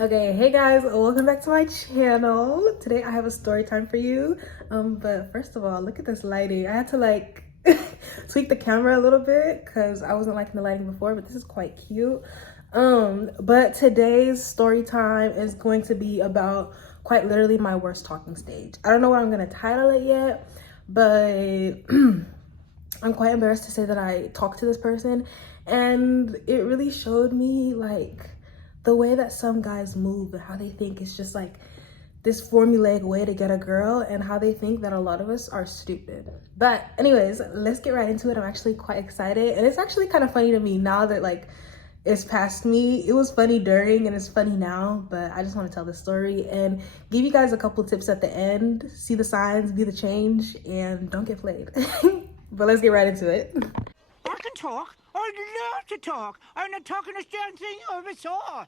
Okay, hey guys, welcome back to my channel. Today I have a story time for you. But first of all, look at this lighting. I had to like tweak the camera a little bit because I wasn't liking the lighting before, but this is quite cute. But today's story time is going to be about quite literally my worst talking stage. I don't know what I'm gonna title it yet, but I'm quite embarrassed to say that I talked to this person, and it really showed me like the way that some guys move and how they think it's just like this formulaic way to get a girl, and how they think that a lot of us are stupid. But anyways, let's get right into it. I'm actually quite excited, and it's actually kind of funny to me now that like it's past me. It was funny during and it's funny now, but I just want to tell the story and give you guys a couple tips at the end. See the signs, be the change, and don't get played. But let's get right into it. I can talk. I'd love to talk. I'm the talkingest damn thing you ever saw.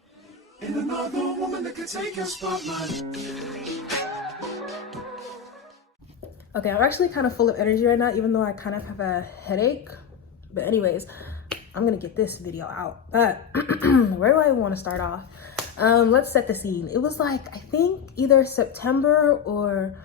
And another woman that can take your spotlight. Okay, I'm actually kind of full of energy right now, even though I kind of have a headache. But anyways, I'm gonna get this video out. But where do I want to start off? Let's set the scene. It was like, I think either September or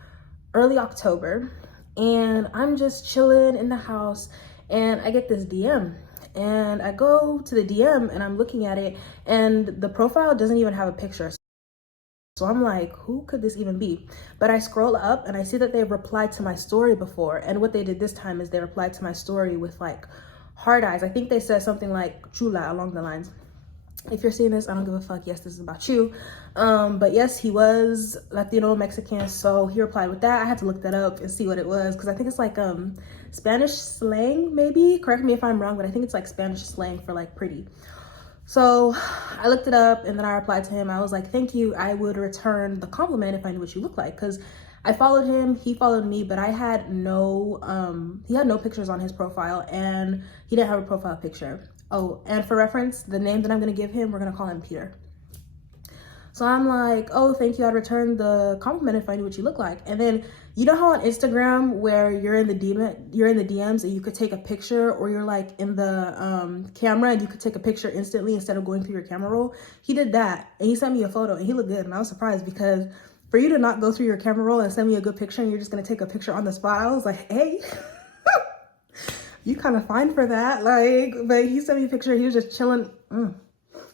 early October, and I'm just chilling in the house, and I get this DM. And I go to the DM and I'm looking at it, and the profile doesn't even have a picture. So I'm like, who could this even be? But I scroll up and I see that they've replied to my story before. And what they did this time is they replied to my story with like hard eyes. I think they said something like chula along the lines. If you're seeing this, I don't give a fuck. Yes, this is about you. But yes, he was Latino Mexican, so he replied with that. I had to look that up and see what it was, because I think it's like Spanish slang, maybe. Correct me if I'm wrong, but I think it's like Spanish slang for like pretty. So I looked it up and then I replied to him. I was like, thank you. I would return the compliment if I knew what you look like, because I followed him, he followed me, but I had no, he had no pictures on his profile, and he didn't have a profile picture. Oh, and for reference, the name that I'm gonna give him, we're gonna call him Peter. So I'm like, oh, thank you. I'd return the compliment if I knew what you look like. And then, you know how on Instagram where you're in the DMs and you could take a picture, or you're like in the camera and you could take a picture instantly instead of going through your camera roll? He did that, and he sent me a photo, and he looked good. And I was surprised, because for you to not go through your camera roll and send me a good picture and you're just gonna take a picture on the spot, I was like, hey, you kind of fine for that. Like, but he sent me a picture. He was just chilling.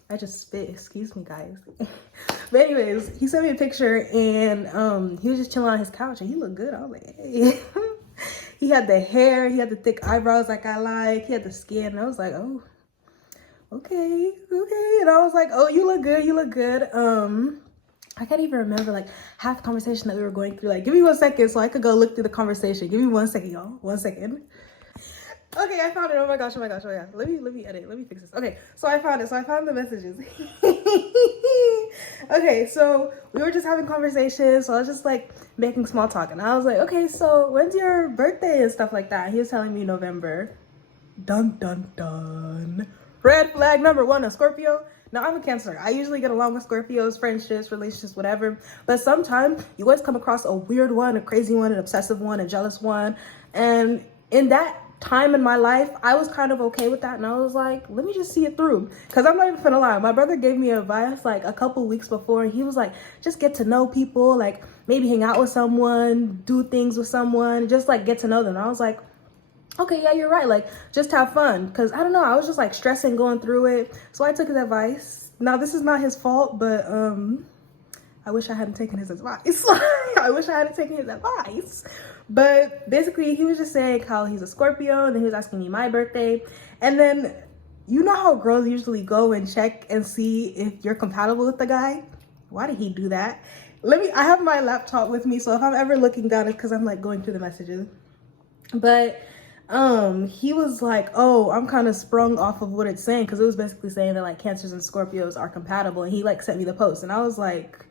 I just spit, excuse me guys. But anyways, he sent me a picture, and he was just chilling on his couch, and he looked good. I was like, hey. He had the hair, he had the thick eyebrows like I like, he had the skin, and I was like, oh, okay. And I was like, oh, you look good, you look good. I can't even remember like half the conversation that we were going through. Like, give me 1 second so I could go look through the conversation. Give me 1 second, y'all. 1 second. Okay, I found it. Oh my gosh. Let me edit. Let me fix this. Okay, so I found it. So I found the messages. Okay, so we were just having conversations. So I was just like making small talk. And I was like, okay, so when's your birthday and stuff like that? He was telling me November. Dun, dun, dun. Red flag number one, a Scorpio. Now, I'm a Cancer. I usually get along with Scorpios, friendships, relationships, whatever. But sometimes you always come across a weird one, a crazy one, an obsessive one, a jealous one. And in that time in my life, I was kind of okay with that, and I was like, let me just see it through. Because I'm not even gonna lie, my brother gave me advice like a couple weeks before, and he was like, just get to know people, like maybe hang out with someone, do things with someone, just like get to know them. And I was like, okay, yeah, you're right, like just have fun. Because I don't know, I was just like stressing going through it. So I took his advice. Now, this is not his fault, but I wish I hadn't taken his advice. I wish I hadn't taken his advice. But basically, he was just saying how he's a Scorpio, and then he was asking me my birthday. And then, you know how girls usually go and check and see if you're compatible with the guy? Why did he do that? I have my laptop with me, so if I'm ever looking down, it's because I'm like going through the messages. But he was like, oh, I'm kind of sprung off of what it's saying, because it was basically saying that like Cancers and Scorpios are compatible, and he like sent me the post, and I was like,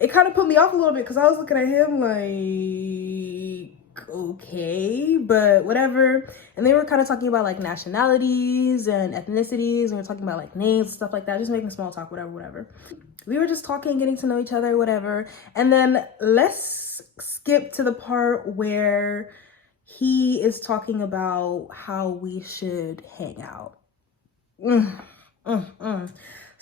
it kind of put me off a little bit, because I was looking at him like, okay, but whatever. And they were kind of talking about like nationalities and ethnicities, and we were talking about like names and stuff like that, just making small talk, whatever. We were just talking, getting to know each other, whatever. And then let's skip to the part where he is talking about how we should hang out.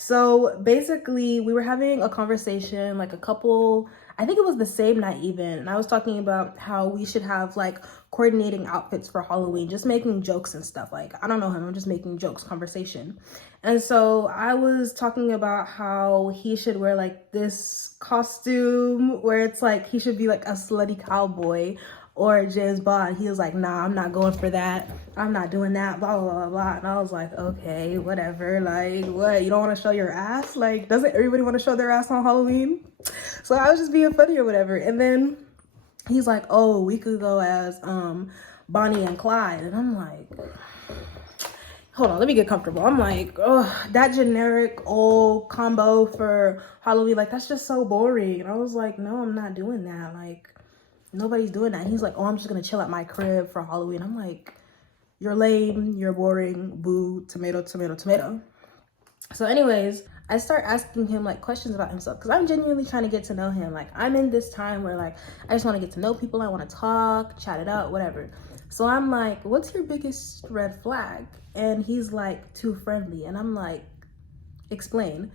So basically, we were having a conversation, like a couple, I think it was the same night even, and I was talking about how we should have like coordinating outfits for Halloween, just making jokes and stuff. Like, I don't know him, I'm just making jokes, conversation. And so I was talking about how he should wear like this costume where it's like he should be like a slutty cowboy or James Bond. He was like, nah, I'm not going for that. I'm not doing that, blah, blah, blah, blah. And I was like, okay, whatever. Like, what? You don't want to show your ass? Like, doesn't everybody want to show their ass on Halloween? So I was just being funny or whatever. And then he's like, oh, we could go as Bonnie and Clyde. And I'm like, hold on, let me get comfortable. I'm like, oh, that generic old combo for Halloween, like, that's just so boring. And I was like, no, I'm not doing that. Like, nobody's doing that. And he's like, oh, I'm just gonna chill at my crib for Halloween. I'm like, you're lame, you're boring, boo, tomato, tomato, tomato. So anyways, I start asking him like questions about himself because I'm genuinely trying to get to know him. Like, I'm in this time where like I just want to get to know people. I want to talk, chat it out, whatever. So I'm like, what's your biggest red flag? And he's like, too friendly. And I'm like, explain.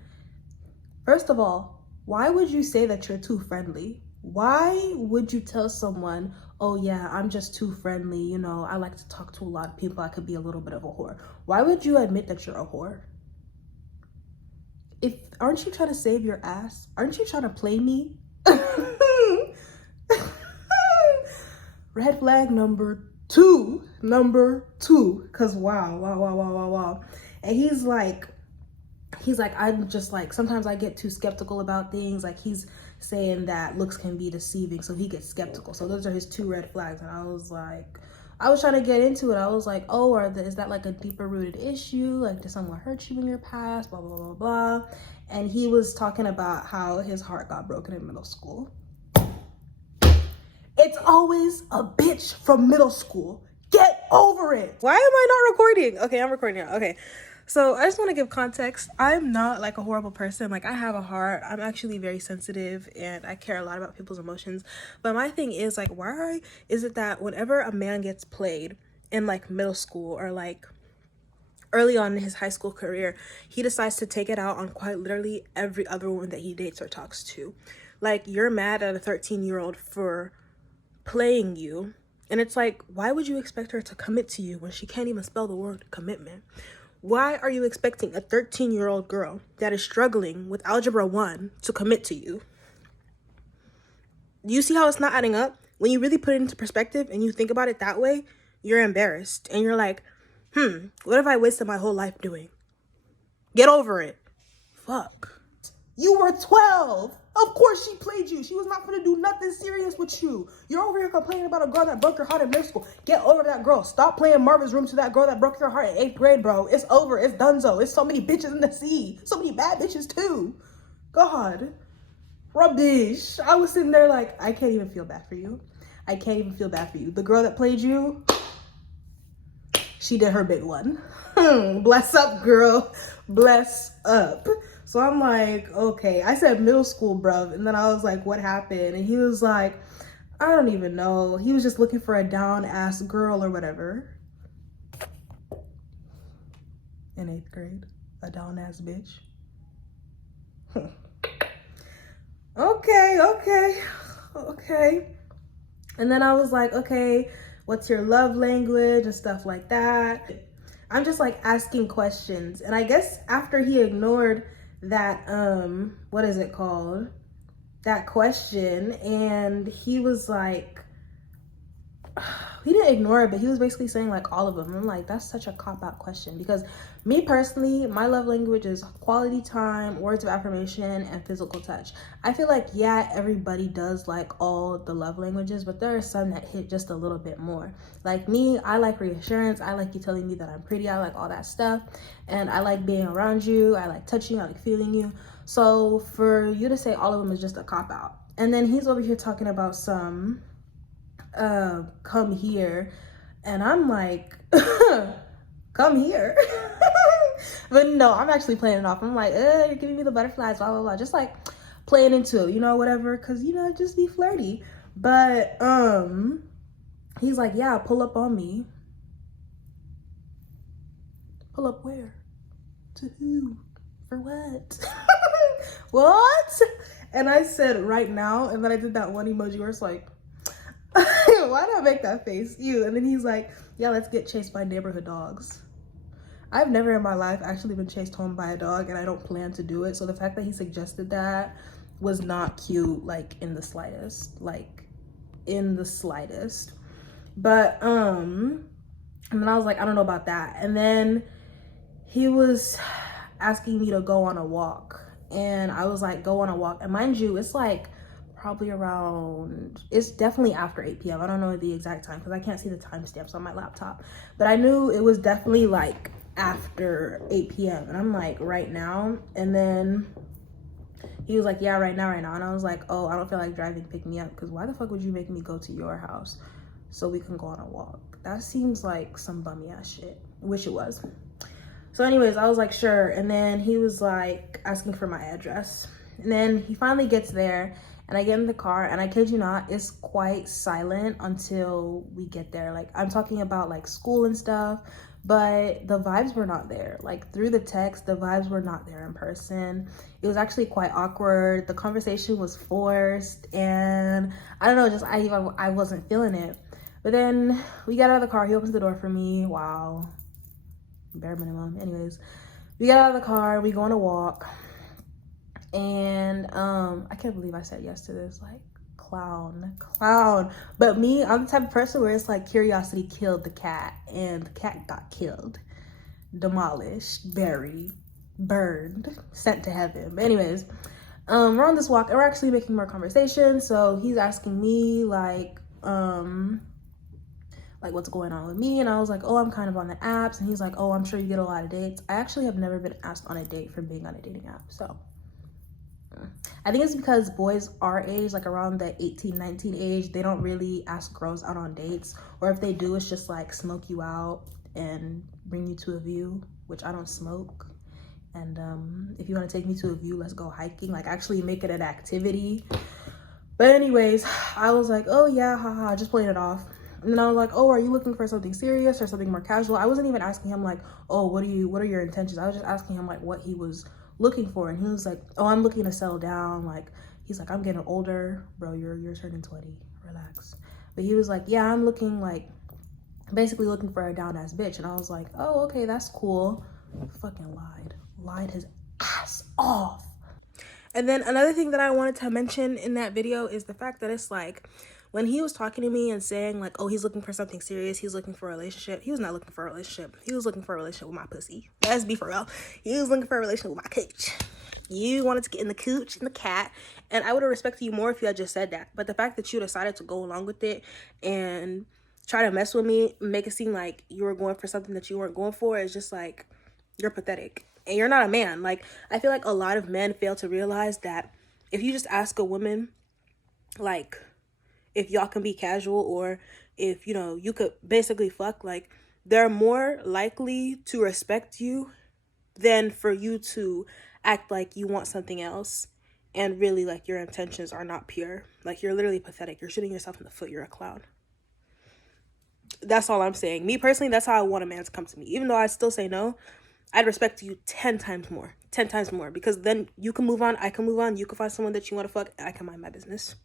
First of all, why would you say that you're too friendly? Why would you tell someone, oh yeah, I'm just too friendly, you know, I like to talk to a lot of people, I could be a little bit of a whore? Why would you admit that you're a whore? Aren't you trying to save your ass? Aren't you trying to play me? Red flag number two, because wow. And he's like, I'm just like, sometimes I get too skeptical about things. Like, he's saying that looks can be deceiving, so he gets skeptical. So those are his two red flags. And I was like, I was trying to get into it. I was like, oh, is that like a deeper rooted issue? Like, did someone hurt you in your past? Blah, blah, blah, blah. And he was talking about how his heart got broken in middle school. It's always a bitch from middle school. Get over it. Why am I not recording? Okay, I'm recording now. Okay. So I just want to give context. I'm not like a horrible person. Like, I have a heart. I'm actually very sensitive and I care a lot about people's emotions. But my thing is like, why is it that whenever a man gets played in like middle school or like early on in his high school career, he decides to take it out on quite literally every other woman that he dates or talks to? Like, you're mad at a 13-year-old for playing you. And it's like, why would you expect her to commit to you when she can't even spell the word commitment? Why are you expecting a 13-year-old girl that is struggling with Algebra 1 to commit to you? Do you see how it's not adding up? When you really put it into perspective and you think about it that way, you're embarrassed. And you're like, what have I wasted my whole life doing? Get over it. Fuck. You were 12. Of course she played you. She was not gonna do nothing serious with you. You're over here complaining about a girl that broke your heart in middle school. Get over that girl. Stop playing Marvin's Room to that girl that broke your heart in 8th grade, bro. It's over. It's donezo. It's so many bitches in the sea. So many bad bitches too. God. Rubbish. I was sitting there like, I can't even feel bad for you. I can't even feel bad for you. The girl that played you, she did her big one. Bless up, girl. Bless up. So I'm like, okay. I said middle school, bruv. And then I was like, what happened? And he was like, I don't even know. He was just looking for a down-ass girl or whatever. In 8th grade. A down-ass bitch. Okay. And then I was like, okay, what's your love language and stuff like that. I'm just like asking questions. And I guess after he ignored that, what is it called? That question. And he was like, he didn't ignore it, but he was basically saying like all of them. I'm like, that's such a cop-out question, because me personally, my love language is quality time, words of affirmation, and physical touch. I feel like, yeah, everybody does like all the love languages, but there are some that hit just a little bit more. Like me, I like reassurance. I like you telling me that I'm pretty. I like all that stuff. And I like being around you. I like touching you. I like feeling you. So for you to say all of them is just a cop-out. And then he's over here talking about some come here, and I'm like, come here. But no, I'm actually playing it off. I'm like, you're giving me the butterflies, blah blah blah, just like playing into it, you know, whatever, because you know, just be flirty. But he's like, yeah, pull up on me. Pull up where? To who? For what? What? And I said, right now. And then I did that one emoji where it's like, why did I make that face? You. And then he's like, yeah, let's get chased by neighborhood dogs. I've never in my life actually been chased home by a dog, and I don't plan to do it. So the fact that he suggested that was not cute, like in the slightest, But and then I was like, I don't know about that. And then he was asking me to go on a walk, and I was like, go on a walk. And mind you, it's like probably around, it's definitely after 8 p.m. I don't know the exact time because I can't see the timestamps on my laptop, but I knew it was definitely like after 8 p.m. And I'm like, right now? And then he was like, yeah, right now. And I was like, oh, I don't feel like driving, pick me up, because why the fuck would you make me go to your house so we can go on a walk? That seems like some bummy ass shit, which it was. So anyways, I was like, sure. And then he was like asking for my address. And then he finally gets there, and I get in the car, and I kid you not, it's quite silent until we get there. Like, I'm talking about like school and stuff, but the vibes were not there. Like, through the text, the vibes were not there in person. It was actually quite awkward. The conversation was forced, and I don't know, just I wasn't feeling it. But then we got out of the car. He opens the door for me. Wow, bare minimum. Anyways, we got out of the car. We go on a walk, and I can't believe I said yes to this. Like, clown. But me, I'm the type of person where it's like curiosity killed the cat, and the cat got killed, demolished, buried, burned, sent to heaven. But anyways, we're on this walk, and we're actually making more conversation. So he's asking me like what's going on with me, and I was like, oh, I'm kind of on the apps. And he's like, oh, I'm sure you get a lot of dates. I actually have never been asked on a date from being on a dating app. So I think it's because boys our age, like around the 18-19 age, they don't really ask girls out on dates, or if they do, it's just like smoke you out and bring you to a view, which I don't smoke. And if you want to take me to a view, let's go hiking, like actually make it an activity. But anyways, I was like, oh yeah, haha, just playing it off. And then I was like, oh, are you looking for something serious or something more casual? I wasn't even asking him like, oh, what are your intentions? I was just asking him like what he was looking for. And he was like, oh, I'm looking to settle down. Like, he's like, I'm getting older. Bro, you're turning 20. Relax. But he was like, yeah, I'm looking like, basically looking for a down ass bitch. And I was like, oh, okay, that's cool. Fucking lied his ass off. And then another thing that I wanted to mention in that video is the fact that it's like, when he was talking to me and saying like, oh, he's looking for something serious, he's looking for a relationship, he was not looking for a relationship. He was looking for a relationship with my pussy. Let's be for real. He was looking for a relationship with my cooch. You wanted to get in the cooch and the cat, and I would have respected you more if you had just said that. But the fact that you decided to go along with it and try to mess with me, make it seem like you were going for something that you weren't going for, is just like, you're pathetic. And you're not a man. Like, I feel like a lot of men fail to realize that if you just ask a woman, like, if y'all can be casual, or if, you know, you could basically fuck, like, they're more likely to respect you than for you to act like you want something else and really, like, your intentions are not pure. Like, you're literally pathetic. You're shooting yourself in the foot. You're a clown. That's all I'm saying. Me personally, that's how I want a man to come to me. Even though I still say no, I'd respect you 10 times more. 10 times more. Because then you can move on. I can move on. You can find someone that you want to fuck. And I can mind my business.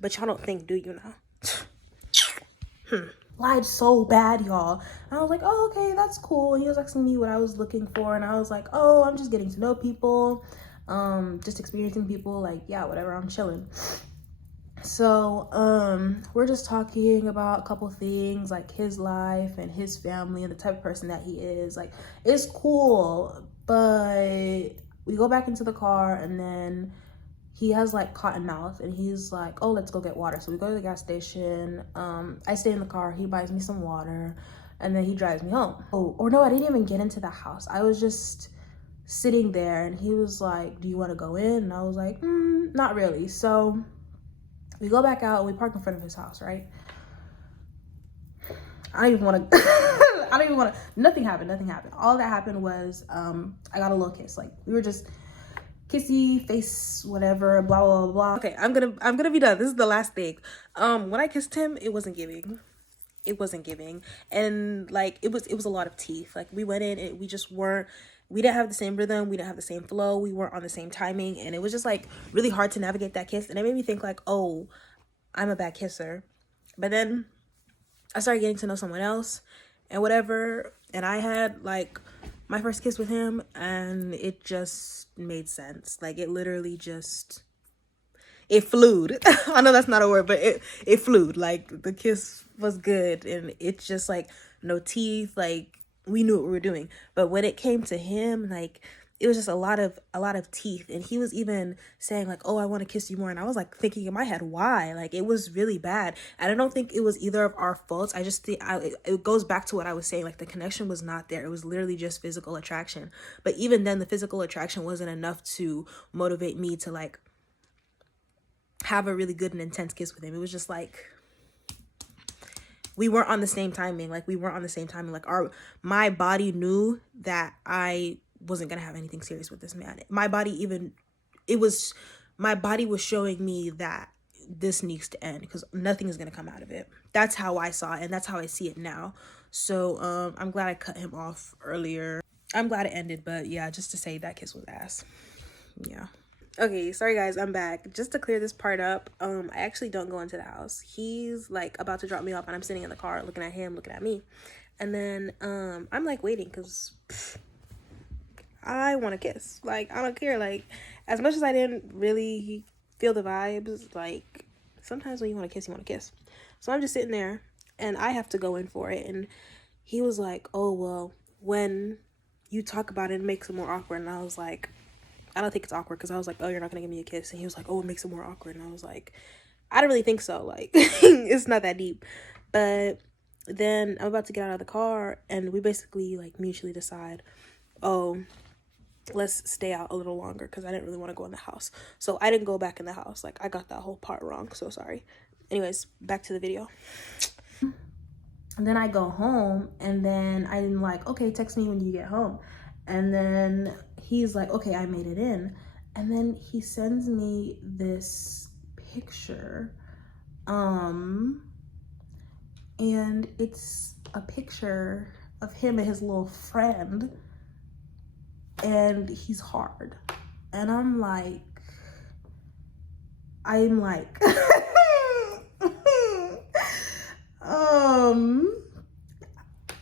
But y'all don't think, do you now? Lied so bad, y'all. And I was like, oh, okay, that's cool. And he was asking me what I was looking for. And I was like, oh, I'm just getting to know people. Just experiencing people. Like, yeah, whatever. I'm chilling. So, we're just talking about a couple things, like his life and his family and the type of person that he is. Like, it's cool. But we go back into the car, and then he has like cotton mouth, and he's like, oh, let's go get water. So we go to the gas station. I stay in the car. He buys me some water, and then he drives me home. Oh, or no, I didn't even get into the house. I was just sitting there, and he was like, do you want to go in? And I was like, not really. So we go back out, and we park in front of his house, right? I don't even want to, nothing happened. All that happened was, I got a little kiss. Like, we were just kissy face, whatever, blah blah blah. Okay, I'm gonna be done. This is the last thing. When I kissed him, it wasn't giving, and like it was a lot of teeth. Like, we went in and we just weren't we didn't have the same rhythm, we didn't have the same flow, we weren't on the same timing, and it was just like really hard to navigate that kiss. And it made me think like, oh, I'm a bad kisser. But then I started getting to know someone else and whatever, and I had like my first kiss with him, and it just made sense. Like it literally just, it flewed. I know that's not a word, but it flewed. Like the kiss was good, and it's just like no teeth. Like we knew what we were doing. But when it came to him, like it was just a lot of teeth, and he was even saying like, "Oh, I want to kiss you more," and I was like thinking in my head, why? Like it was really bad, and I don't think it was either of our faults. I just think it goes back to what I was saying. Like the connection was not there. It was literally just physical attraction. But even then, the physical attraction wasn't enough to motivate me to like have a really good and intense kiss with him. It was just like we weren't on the same timing. Like my body knew that I wasn't gonna have anything serious with this man. My body was showing me that this needs to end because nothing is gonna come out of it. That's how I saw it, and that's how I see it now. So I'm glad I cut him off earlier. I'm glad it ended, but yeah, just to say that kiss was ass. Yeah. Okay, sorry guys, I'm back. Just to clear this part up, I actually don't go into the house. He's like about to drop me off, and I'm sitting in the car looking at him, looking at me. And then I'm like waiting because I want to kiss. Like I don't care. Like as much as I didn't really feel the vibes, like sometimes when you want to kiss, you want to kiss. So I'm just sitting there, and I have to go in for it. And he was like, "Oh well, when you talk about it, it makes it more awkward." And I was like, I don't think it's awkward, because I was like, "Oh, you're not gonna give me a kiss." And he was like, "Oh, it makes it more awkward." And I was like, I don't really think so. Like it's not that deep. But then I'm about to get out of the car, and we basically like mutually decide, oh, let's stay out a little longer, because I didn't really want to go in the house. So I didn't go back in the house. Like I got that whole part wrong, so sorry. Anyways, back to the video. And then I go home, and then I'm like, okay, text me when you get home. And then he's like, okay, I made it in. And then he sends me this picture. And it's a picture of him and his little friend. And he's hard. And I'm like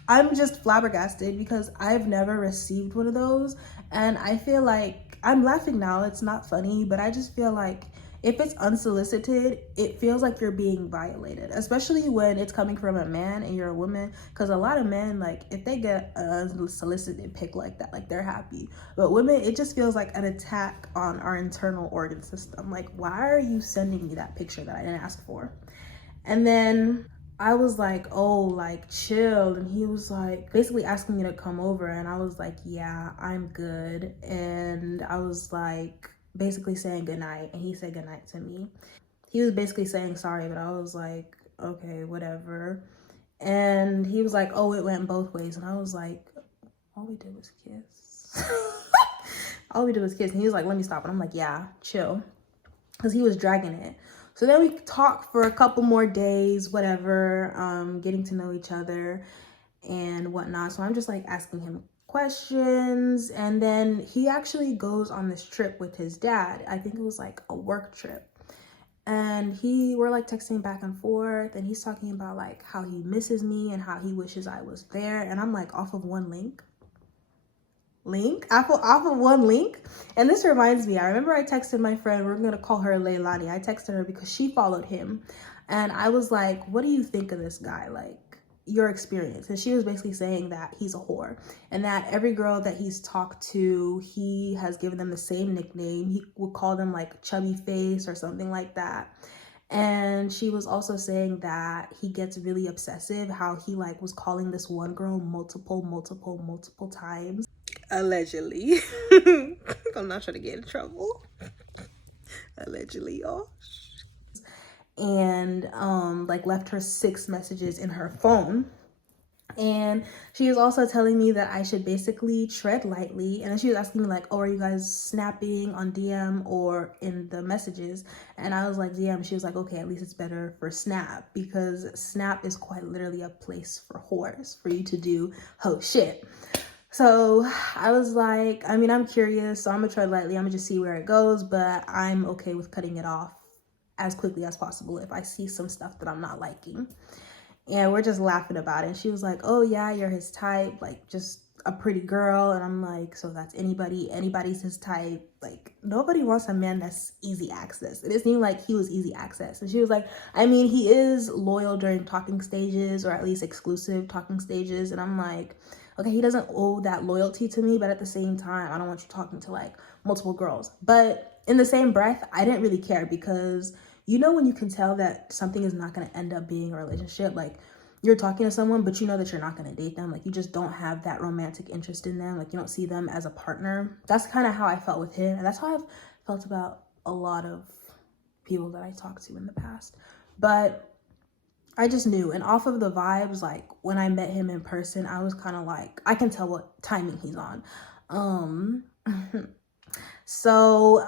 I'm just flabbergasted, because I've never received one of those. And I feel like, I'm laughing now, it's not funny, but I just feel like if it's unsolicited, it feels like you're being violated, especially when it's coming from a man and you're a woman. Because a lot of men, like if they get a unsolicited pic like that, like they're happy. But women, it just feels like an attack on our internal organ system. Like, why are you sending me that picture that I didn't ask for? And then I was like, oh, like chill. And he was like basically asking me to come over, and I was like, yeah, I'm good. And I was like basically saying goodnight, and he said goodnight to me. He was basically saying sorry, but I was like, okay, whatever. And he was like, oh, it went both ways. And I was like, all we did was kiss. All we did was kiss. And he was like, let me stop. And I'm like, yeah, chill, because he was dragging it. So then we talked for a couple more days, whatever, getting to know each other and whatnot. So I'm just like asking him questions. And then he actually goes on this trip with his dad. I think it was like a work trip. And we're like texting back and forth, and he's talking about like how he misses me and how he wishes I was there. And I'm like, off of one link? Off of one link. And this reminds me, I remember I texted my friend, we're gonna call her Leilani. I texted her because she followed him, and I was like, what do you think of this guy, like your experience? And she was basically saying that he's a whore, and that every girl that he's talked to, he has given them the same nickname. He would call them like chubby face or something like that. And she was also saying that he gets really obsessive, how he like was calling this one girl multiple times. Allegedly. I'm not trying to get in trouble. Allegedly, y'all. And like left her 6 messages in her phone. And she was also telling me that I should basically tread lightly. And then she was asking me like, oh, are you guys snapping on DM or in the messages? And I was like, DM. She was like, okay, at least it's better for Snap, because Snap is quite literally a place for whores, for you to do hoe shit. So I was like, I mean, I'm curious, so I'm gonna tread lightly. I'm gonna just see where it goes, but I'm okay with cutting it off as quickly as possible if I see some stuff that I'm not liking. And we're just laughing about it. And she was like, oh yeah, you're his type, like just a pretty girl. And I'm like, so that's anybody's his type. Like nobody wants a man that's easy access. And it seemed like he was easy access. And she was like, I mean, he is loyal during talking stages, or at least exclusive talking stages. And I'm like, okay, he doesn't owe that loyalty to me, but at the same time, I don't want you talking to like multiple girls. But in the same breath, I didn't really care, because you know when you can tell that something is not going to end up being a relationship, like you're talking to someone, but you know that you're not going to date them. Like you just don't have that romantic interest in them. Like you don't see them as a partner. That's kind of how I felt with him. And that's how I've felt about a lot of people that I talked to in the past. But I just knew. And off of the vibes, like when I met him in person, I was kind of like, I can tell what timing he's on. So,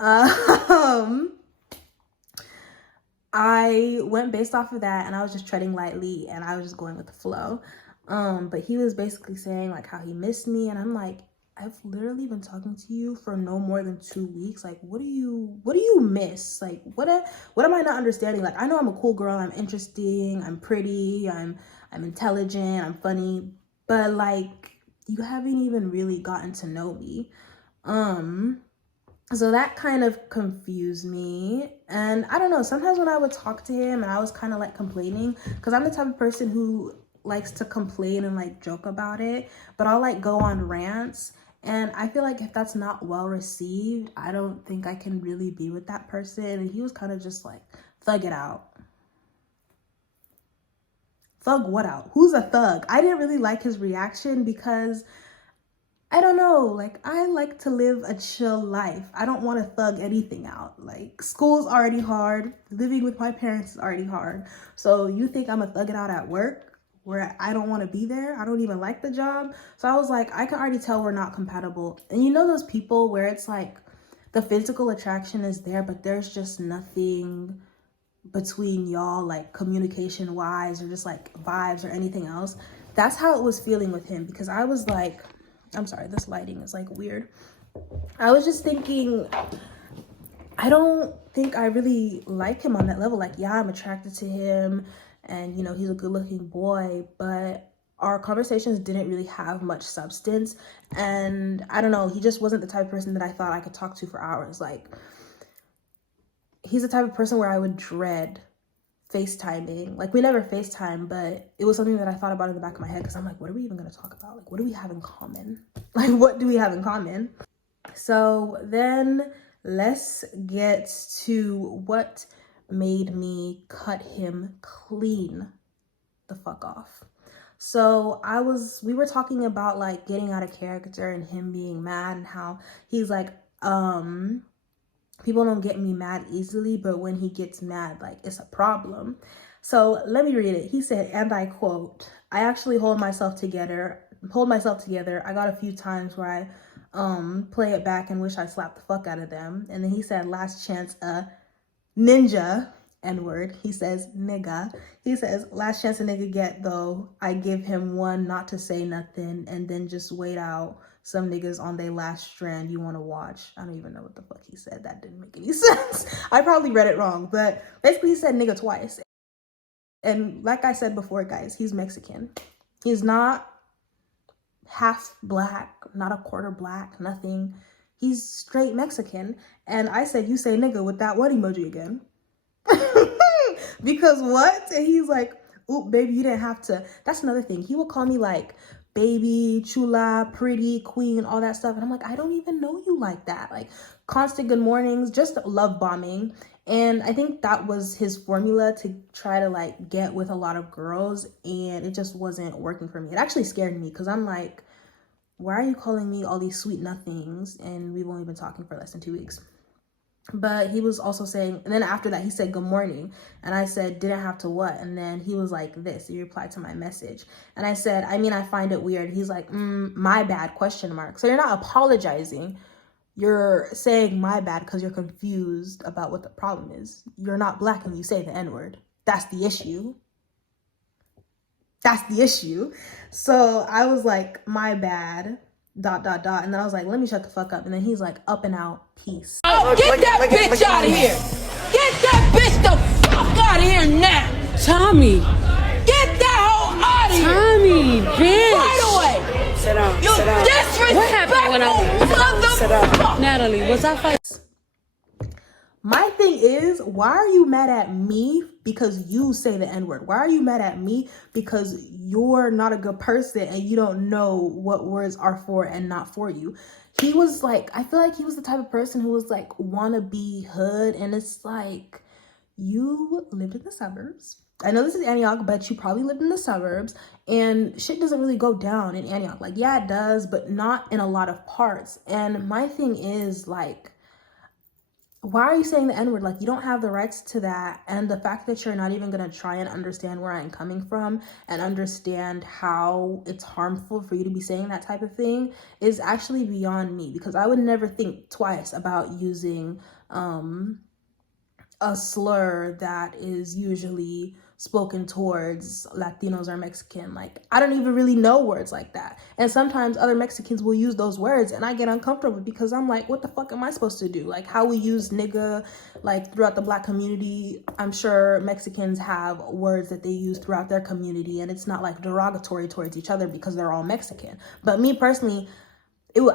I went based off of that, and I was just treading lightly, and I was just going with the flow. But he was basically saying like how he missed me, and I'm like, I've literally been talking to you for no more than 2 weeks. Like, what do you miss? Like, what am I not understanding? Like, I know I'm a cool girl, I'm interesting, I'm pretty, I'm intelligent, I'm funny, but like, you haven't even really gotten to know me. So that kind of confused me. And I don't know, sometimes when I would talk to him and I was kind of like complaining, because I'm the type of person who likes to complain and like joke about it, but I'll like go on rants. And I feel like if that's not well received, I don't think I can really be with that person. And he was kind of just like, thug it out. Thug what out? Who's a thug? I didn't really like his reaction, because I don't know, like I like to live a chill life. I don't want to thug anything out. Like school's already hard. Living with my parents is already hard. So you think I'm gonna thug it out at work where I don't want to be there? I don't even like the job. So I was like, I can already tell we're not compatible. And you know those people where it's like the physical attraction is there, but there's just nothing between y'all, like communication wise or just like vibes or anything else. That's how it was feeling with him, because I was like, I'm sorry, this lighting is like weird. I was just thinking, I don't think I really like him on that level. Like, yeah, I'm attracted to him and, you know, he's a good looking boy, but our conversations didn't really have much substance. And I don't know, he just wasn't the type of person that I thought I could talk to for hours. Like, he's the type of person where I would dread FaceTiming. Like, we never FaceTime, but it was something that I thought about in the back of my head, because I'm like, what are we even going to talk about? Like, what do we have in common? Like, what do we have in common? So then let's get to what made me cut him clean the fuck off. So we were talking about like getting out of character and him being mad, and how he's like, people don't get me mad easily, but when he gets mad, like it's a problem. So let me read it. He said, and I quote, I actually hold myself together. I got a few times where I play it back and wish I slapped the fuck out of them. And then he said, last chance, ninja, N-word. He says, nigga. He says, last chance a nigga get though, I give him one not to say nothing, and then just wait out some niggas on their last strand you want to watch. I don't even know what the fuck he said. That didn't make any sense. I probably read it wrong, but basically he said nigga twice. And like I said before, guys, he's Mexican. He's not half black, not a quarter black, nothing. He's straight Mexican. And I said, you say nigga with that what emoji again? Because what? And he's like, oop, baby, you didn't have to. That's another thing. He will call me like baby, chula, pretty, queen, all that stuff. And I'm like, I don't even know you like that. Like constant good mornings, just love bombing. And I think that was his formula to try to like get with a lot of girls, and it just wasn't working for me. It actually scared me, because I'm like, why are you calling me all these sweet nothings? And we've only been talking for less than 2 weeks. But he was also saying, and then after that he said good morning, and I said didn't have to what? And then he was like this, he replied to my message, and I said, I mean, I find it weird. He's like, my bad, question mark. So you're not apologizing, you're saying my bad because you're confused about what the problem is. You're not black and you say the N-word. That's the issue. That's the issue. So I was like, my bad. dot dot dot. And then I was like, let me shut the fuck up. And then he's like, up and out, peace. Oh, get that bitch out of here! Get that bitch the fuck out of here now! Tommy, Get that hoe out of here! Tommy, bitch. Right away! Sit down. You Sit down. disrespectful What happened when motherfucker! Natalie, was I fighting? My thing is, why are you mad at me because you say the N-word? Why are you mad at me because you're not a good person and you don't know what words are for and not for you? He was like, I feel like he was the type of person who was like, wanna be hood. And it's like, you lived in the suburbs. I know this is Antioch, but you probably lived in the suburbs, and shit doesn't really go down in Antioch. Like, yeah, it does, but not in a lot of parts. And my thing is, like, why are you saying the N-word? Like, you don't have the rights to that. And the fact that you're not even going to try and understand where I'm coming from and understand how it's harmful for you to be saying that type of thing is actually beyond me, because I would never think twice about using a slur that is usually spoken towards Latinos or Mexican. Like, I don't even really know words like that. And sometimes other Mexicans will use those words and I get uncomfortable because I'm like, what the fuck am I supposed to do? Like, how we use nigga, like, throughout the Black community, I'm sure Mexicans have words that they use throughout their community, and it's not like derogatory towards each other because they're all Mexican. But me personally,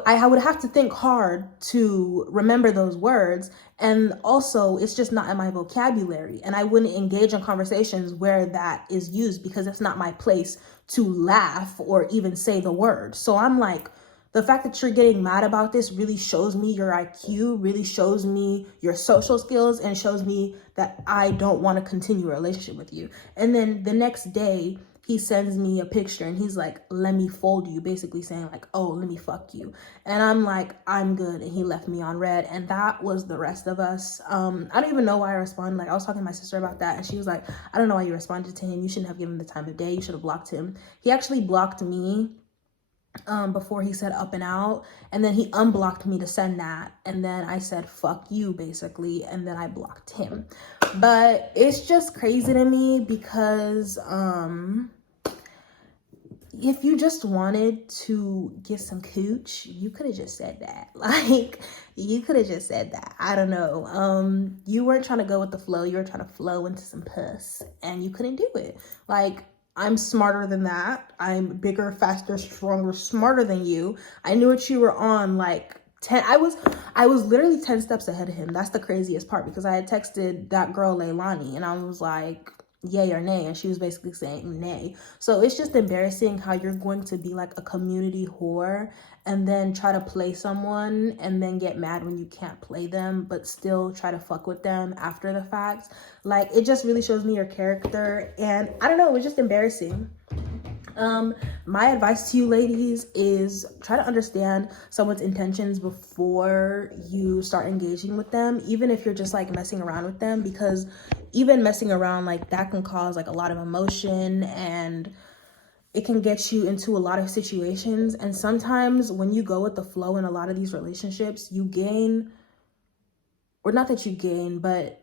I would have to think hard to remember those words. And also, it's just not in my vocabulary. And I wouldn't engage in conversations where that is used because it's not my place to laugh or even say the word. So I'm like, the fact that you're getting mad about this really shows me your IQ, really shows me your social skills, and shows me that I don't want to continue a relationship with you. And then the next day, he sends me a picture and he's like, let me fold you, basically saying like, oh, let me fuck you. And I'm like, I'm good. And he left me on red. And that was the rest of us. I don't even know why I responded. Like, I was talking to my sister about that, and she was like, I don't know why you responded to him. You shouldn't have given him the time of day. You should have blocked him. He actually blocked me before he said up and out, and then he unblocked me to send that, and then I said fuck you, basically, and then I blocked him. But it's just crazy to me because if you just wanted to get some cooch, you could have just said that. Like, you could have just said that. I don't know. You weren't trying to go with the flow. You were trying to flow into some puss, and you couldn't do it. Like, I'm smarter than that. I'm bigger, faster, stronger, smarter than you. I knew what you were on. Like, 10. I was literally 10 steps ahead of him. That's the craziest part, because I had texted that girl Leilani and I was like, yay or nay, and she was basically saying nay. So it's just embarrassing how you're going to be like a community whore and then try to play someone and then get mad when you can't play them, but still try to fuck with them after the fact. Like, it just really shows me your character, and I don't know, it was just embarrassing. My advice to you ladies is try to understand someone's intentions before you start engaging with them, even if you're just like messing around with them, because even messing around like that can cause like a lot of emotion, and it can get you into a lot of situations. And sometimes when you go with the flow in a lot of these relationships, you gain, or not that you gain, but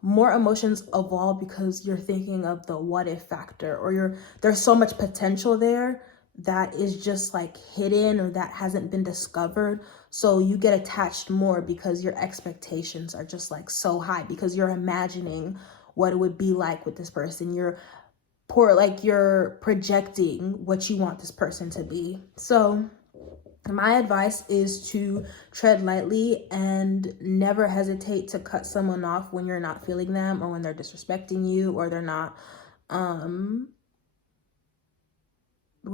more emotions evolve because you're thinking of the what if factor, or there's so much potential there that is just like hidden or that hasn't been discovered. So you get attached more because your expectations are just like so high, because you're imagining what it would be like with this person. You're projecting what you want this person to be. So my advice is to tread lightly and never hesitate to cut someone off when you're not feeling them, or when they're disrespecting you, or they're not, what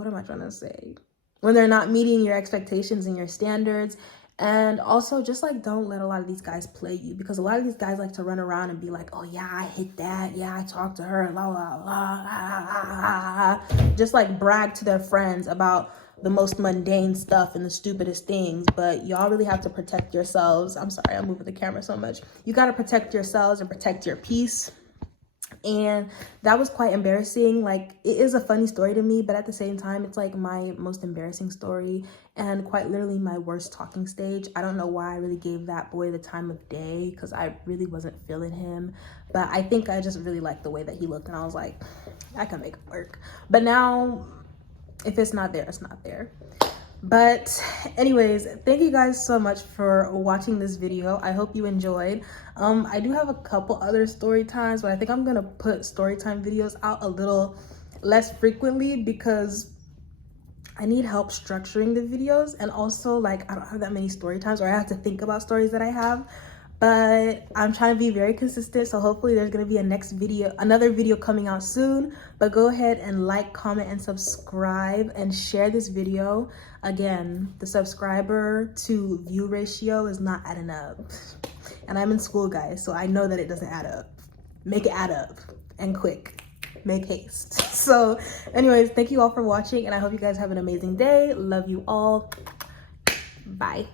am I trying to say? When they're not meeting your expectations and your standards. And also, just like, don't let a lot of these guys play you, because a lot of these guys like to run around and be like, oh yeah, I hit that, yeah, I talked to her, la la la, just like brag to their friends about the most mundane stuff and the stupidest things. But y'all really have to protect yourselves. I'm sorry, I'm moving the camera so much. You got to protect yourselves and protect your peace. And that was quite embarrassing. Like, it is a funny story to me, but at the same time, it's like my most embarrassing story and quite literally my worst talking stage. I don't know why I really gave that boy the time of day, because I really wasn't feeling him. But I think I just really liked the way that he looked, and I was like, I can make it work. But now, if it's not there, it's not there. But anyways, thank you guys so much for watching this video. I hope you enjoyed. I do have a couple other story times, but I think I'm gonna put story time videos out a little less frequently because I need help structuring the videos, and also like I don't have that many story times, or I have to think about stories that I have. But I'm trying to be very consistent, so hopefully there's gonna be another video coming out soon. But go ahead and like, comment, and subscribe, and share this video. Again, the subscriber to view ratio is not adding up, and I'm in school, guys, so I know that it doesn't add up. Make it add up, and quick. Make haste. So anyways, thank you all for watching, and I hope you guys have an amazing day. Love you all. Bye.